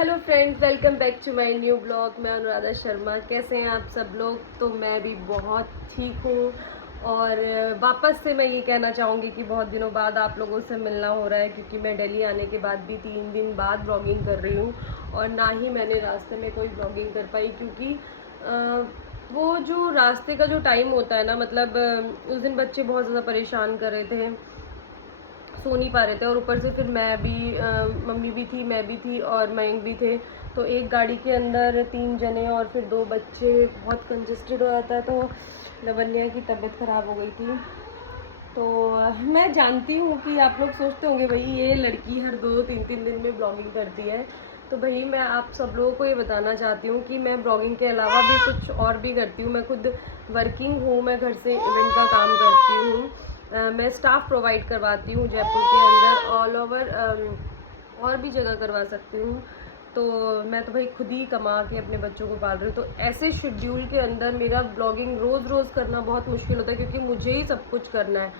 Hello friends, welcome back to my new blog. मैं अनुराधा शर्मा। कैसे हैं आप सब लोग? तो मैं भी बहुत ठीक हूँ। और वापस से मैं ये कहना चाहूँगी कि बहुत दिनों बाद आप लोगों से मिलना हो रहा है, क्योंकि मैं दिल्ली आने के बाद भी 3 दिन बाद ब्लॉगिंग कर रही हूँ और ना ही मैंने रास्ते में कोई ब्लॉगिंग कर पाई, क्योंकि वो जो रास्ते का जो टाइम होता है ना, मतलब उस दिन बच्चे बहुत ज़्यादा परेशान कर रहे थे, सो नहीं पा रहे थे। और ऊपर से फिर मैं भी मम्मी भी थी, मैं भी थी और मयंक भी थे। तो एक गाड़ी के अंदर 3 जने और फिर 2 बच्चे, बहुत कंजस्टेड हो जाता है। तो लवन्या की तबीयत ख़राब हो गई थी। तो मैं जानती हूँ कि आप लोग सोचते होंगे भाई ये लड़की हर 2-3 दिन में ब्लॉगिंग करती है। तो भाई मैं आप सब लोगों को ये बताना चाहती हूँ कि मैं ब्लॉगिंग के अलावा भी कुछ और भी करती हूँ। मैं खुद वर्किंग हूँ, मैं घर से इवेंट का काम करती हूँ। मैं स्टाफ प्रोवाइड करवाती हूँ जयपुर के अंदर, ऑल ओवर और भी जगह करवा सकती हूँ। तो मैं तो भाई खुद ही कमा के अपने बच्चों को पाल रही हूँ। तो ऐसे शेड्यूल के अंदर मेरा ब्लॉगिंग रोज़ करना बहुत मुश्किल होता है, क्योंकि मुझे ही सब कुछ करना है।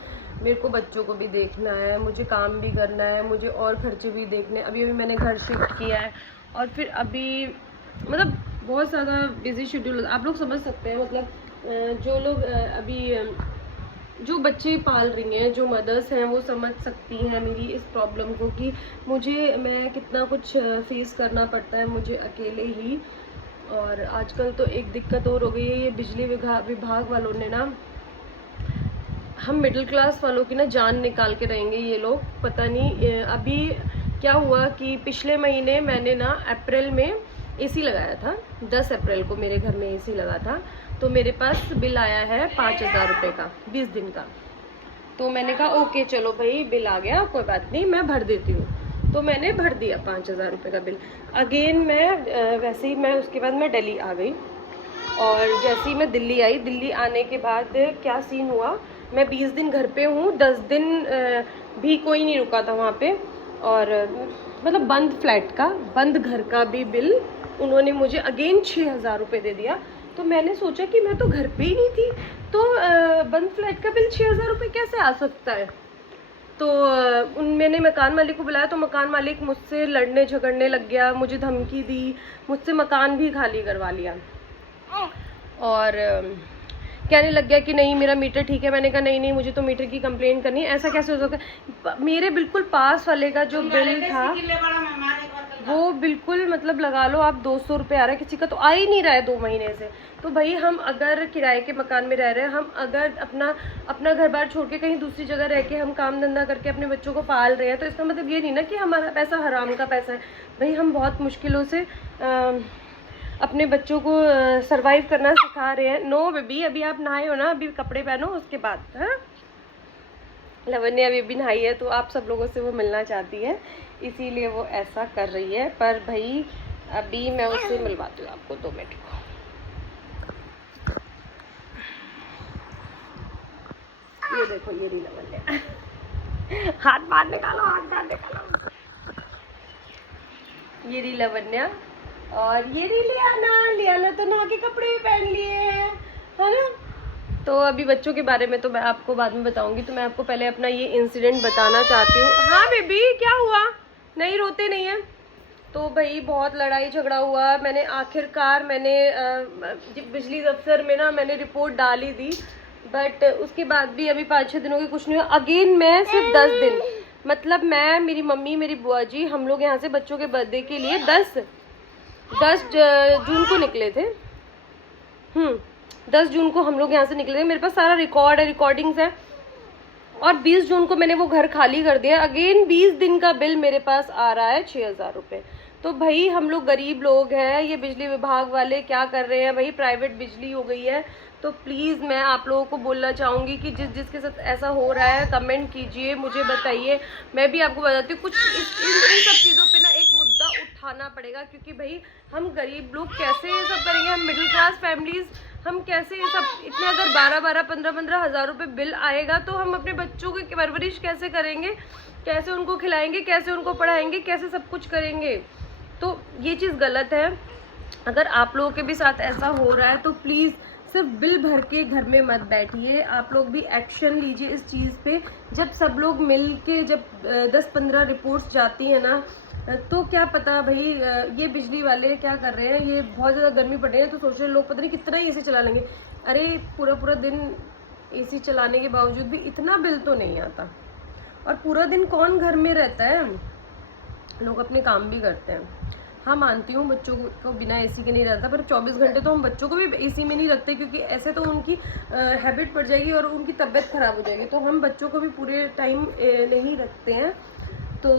मेरे को बच्चों को भी देखना है, मुझे काम भी करना है, मुझे और खर्चे भी देखने हैं। अभी मैंने घर शिफ्ट किया है और फिर अभी मतलब बहुत ज़्यादा बिजी शेड्यूल। आप लोग समझ सकते हैं, मतलब जो लोग अभी जो बच्चे पाल रही हैं, जो मदर्स हैं, वो समझ सकती हैं मेरी इस प्रॉब्लम को, कि मैं कितना कुछ फेस करना पड़ता है मुझे अकेले ही। और आजकल तो एक दिक्कत और हो गई है, ये बिजली विभाग वालों ने ना, हम मिडिल क्लास वालों की ना जान निकाल के रहेंगे ये लोग। पता नहीं अभी क्या हुआ कि पिछले महीने मैंने ना अप्रैल में एसी लगाया था। 10 अप्रैल को मेरे घर में एसी लगा था। तो मेरे पास बिल आया है 5,000 रुपये का, 20 दिन का। तो मैंने कहा ओके चलो भाई, बिल आ गया, कोई बात नहीं, मैं भर देती हूँ। तो मैंने भर दिया 5,000 रुपये का बिल। अगेन मैं वैसे ही मैं उसके बाद मैं दिल्ली आ गई। और जैसे ही मैं दिल्ली आई, दिल्ली आने के बाद क्या सीन हुआ, मैं 20 दिन घर पे हूँ, 10 दिन भी कोई नहीं रुका था वहाँ पे। और मतलब बंद फ्लैट का, बंद घर का भी बिल उन्होंने मुझे अगेन 6,000 रुपये दे दिया। तो मैंने सोचा कि मैं तो घर पे ही नहीं थी, तो बंद फ्लैट का बिल 6,000 रुपये कैसे आ सकता है। तो मैंने मकान मालिक को बुलाया, तो मकान मालिक मुझसे लड़ने झगड़ने लग गया, मुझे धमकी दी, मुझसे मकान भी खाली करवा लिया। और कहने लग गया कि नहीं मेरा मीटर ठीक है। मैंने कहा नहीं, मुझे तो मीटर की कंप्लेंट करनी है। ऐसा कैसे हो सकता है? मेरे बिल्कुल पास वाले का जो बिल था वो बिल्कुल, मतलब लगा लो आप 200 रुपये आ रहा है, किसी का तो आ ही नहीं रहा है 2 महीने से। तो भाई हम अगर किराए के मकान में रह रहे हैं, हम अगर अपना घर बार छोड़ के कहीं दूसरी जगह रह के हम काम धंधा करके अपने बच्चों को पाल रहे हैं, तो इसका मतलब ये नहीं ना कि हमारा पैसा हराम का पैसा है। भाई हम बहुत मुश्किलों से अपने बच्चों को सरवाइव करना सिखा रहे हैं। नो बेबी, अभी आप नहाए हो ना, अभी कपड़े पहनो उसके बाद। हाँ, लवन्या अभी भी नहाई है, तो आप सब लोगों से वो मिलना चाहती है, इसीलिए वो ऐसा कर रही है। पर भाई अभी मैं उससे मिलवाती हूँ आपको, 2 मिनट को। ये देखो, ये रही लवन्या। हाथ बाहर निकालो, हाथ बाहर निकालो। ये रही लवन्या और ये रही लियाना तो नहा के कपड़े भी पहन लिए हैं, है ना। तो अभी बच्चों के बारे में तो मैं आपको बाद में बताऊंगी। तो मैं आपको पहले अपना ये इंसिडेंट बताना चाहती हूँ। हाँ बेबी, क्या हुआ? नहीं रोते नहीं है। तो भाई बहुत लड़ाई झगड़ा हुआ। मैंने आखिरकार बिजली दफ्तर में ना मैंने रिपोर्ट डाली दी, बट उसके बाद भी अभी 5-6 दिनों की कुछ नहीं हुआ। अगेन मैं सिर्फ 10 दिन, मतलब मैं, मेरी मम्मी, मेरी बुआ जी, हम लोग यहाँ से बच्चों के बर्थडे के लिए 10 जून को निकले थे। 10 जून को हम लोग यहाँ से निकले थे। मेरे पास सारा रिकॉर्ड है, रिकॉर्डिंग्स है। और 20 जून को मैंने वो घर खाली कर दिया। अगेन 20 दिन का बिल मेरे पास आ रहा है 6,000 रुपये। तो भाई हम लोग गरीब लोग हैं, ये बिजली विभाग वाले क्या कर रहे हैं भाई, प्राइवेट बिजली हो गई है। तो प्लीज़ मैं आप लोगों को बोलना चाहूँगी कि जिसके साथ ऐसा हो रहा है कमेंट कीजिए, मुझे बताइए। मैं भी आपको बताती हूँ कुछ इन सब चीज़ों पे ना एक मुद्दा उठाना पड़ेगा, क्योंकि भाई हम गरीब लोग कैसे ये सब करेंगे, हम मिडिल क्लास फैमिलीज़ हम कैसे ये सब, इतने अगर 12-12, 15-15 हज़ार रुपये बिल आएगा तो हम अपने बच्चों की परवरिश कैसे करेंगे, कैसे उनको खिलाएंगे, कैसे उनको पढ़ाएंगे, कैसे सब कुछ करेंगे। तो ये चीज़ गलत है। अगर आप लोगों के भी साथ ऐसा हो रहा है तो प्लीज़ सिर्फ बिल भर के घर में मत बैठिए, आप लोग भी एक्शन लीजिए इस चीज़ पे। जब सब लोग मिल के जब 10-15 रिपोर्ट्स जाती हैं ना, तो क्या पता भाई ये बिजली वाले क्या कर रहे हैं, ये बहुत ज़्यादा गर्मी पड़ रही है तो सोच रहे लोग पता नहीं कितना ही एसी चला लेंगे। अरे पूरा पूरा दिन एसी चलाने के बावजूद भी इतना बिल तो नहीं आता, और पूरा दिन कौन घर में रहता है, लोग अपने काम भी करते हैं। हाँ मानती हूँ बच्चों को बिना एसी के नहीं रहता, पर 24 घंटे तो हम बच्चों को भी एसी में नहीं रखते, क्योंकि ऐसे तो उनकी हैबिट पड़ जाएगी और उनकी तबीयत ख़राब हो जाएगी। तो हम बच्चों को भी पूरे टाइम नहीं रखते हैं। तो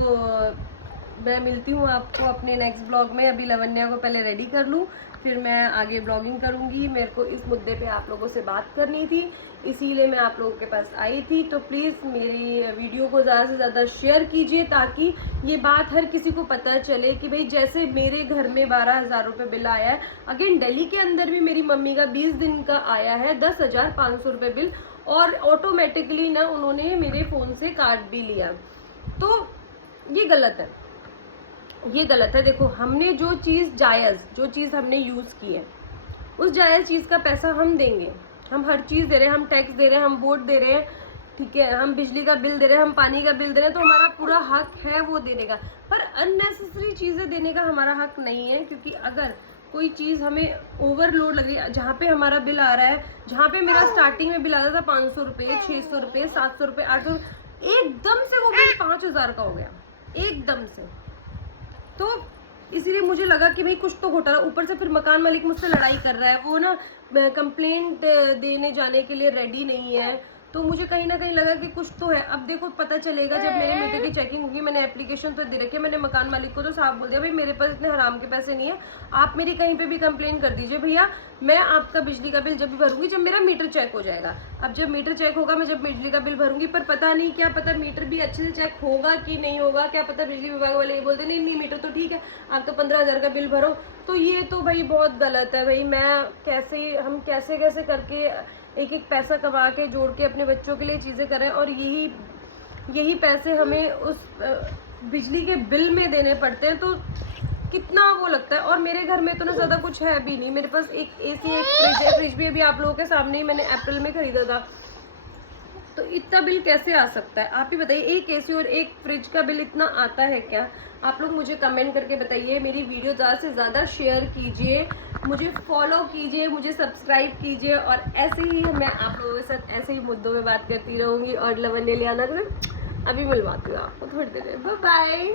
मैं मिलती हूँ आपको अपने नेक्स्ट ब्लॉग में। अभी लवन्या को पहले रेडी कर लूँ, फिर मैं आगे ब्लॉगिंग करूँगी। मेरे को इस मुद्दे पे आप लोगों से बात करनी थी, इसीलिए मैं आप लोगों के पास आई थी। तो प्लीज़ मेरी वीडियो को ज़्यादा से ज़्यादा शेयर कीजिए, ताकि ये बात हर किसी को पता चले कि भाई जैसे मेरे घर में 12,000 रुपये बिल आया है, अगेन दिल्ली के अंदर भी मेरी मम्मी का 20 दिन का आया है 10,500 रुपये बिल, और ऑटोमेटिकली ना उन्होंने मेरे फ़ोन से काट भी लिया। तो ये गलत है, ये गलत है। देखो हमने जो चीज़ जायज़, जो चीज़ हमने यूज़ की है, उस जायज़ चीज़ का पैसा हम देंगे। हम हर चीज़ दे रहे हैं, हम टैक्स दे रहे हैं, हम वोट दे रहे हैं, ठीक है, हम बिजली का बिल दे रहे हैं, हम पानी का बिल दे रहे हैं, तो हमारा पूरा हक है वो देने का। पर अननेसेसरी चीज़ें देने का हमारा हक नहीं है, क्योंकि अगर कोई चीज़ हमें ओवरलोड लग रही है, जहाँ पे हमारा बिल आ रहा है, जहाँ पे मेरा स्टार्टिंग में बिल आता था 500 रुपये, 600 रुपये, 700 रुपये, 800, एकदम से वो बिल 5,000 का हो गया, एकदम से। तो इसीलिए मुझे लगा कि भाई कुछ तो घोटाला। ऊपर से फिर मकान मालिक मुझसे लड़ाई कर रहा है, वो ना कंप्लेंट देने जाने के लिए रेडी नहीं है। तो मुझे कहीं ना कहीं लगा कि कुछ तो है। अब देखो पता चलेगा जब मेरे मीटर की चेकिंग होगी। मैंने एप्लीकेशन तो दे रखी है, मैंने मकान मालिक को तो साफ बोल दिया भाई मेरे पास इतने हराम के पैसे नहीं है, आप मेरी कहीं पे भी कंप्लेन कर दीजिए भैया, मैं आपका बिजली का बिल जब भी भरूंगी जब मेरा मीटर चेक हो जाएगा। अब जब मीटर चेक होगा मैं जब बिजली का बिल भरूंगी, पर पता नहीं, क्या पता मीटर भी अच्छे से चेक होगा कि नहीं होगा, क्या पता बिजली विभाग वाले ये बोलते नहीं मीटर तो ठीक है, आपका 15,000 का बिल भरो। तो ये तो भाई बहुत गलत है भाई। हम कैसे करके एक एक पैसा कमा के जोड़ के अपने बच्चों के लिए चीज़ें करें, और यही पैसे हमें उस बिजली के बिल में देने पड़ते हैं। तो कितना वो लगता है। और मेरे घर में तो ना ज़्यादा कुछ है भी नहीं, मेरे पास एक एसी, एक फ्रिज है। फ्रिज भी अभी आप लोगों के सामने ही मैंने अप्रैल में खरीदा था। तो इतना बिल कैसे आ सकता है आप ही बताइए। एक एसी और एक फ्रिज का बिल इतना आता है क्या? आप लोग मुझे कमेंट करके बताइए। मेरी वीडियो ज़्यादा से ज़्यादा शेयर कीजिए, मुझे फॉलो कीजिए, मुझे सब्सक्राइब कीजिए, और ऐसे ही मैं आप लोगों के साथ ऐसे ही मुद्दों में बात करती रहूँगी। और लवन्या लियाना को अभी मिलवाती हूँ आपको थोड़ी देर में। Bye bye.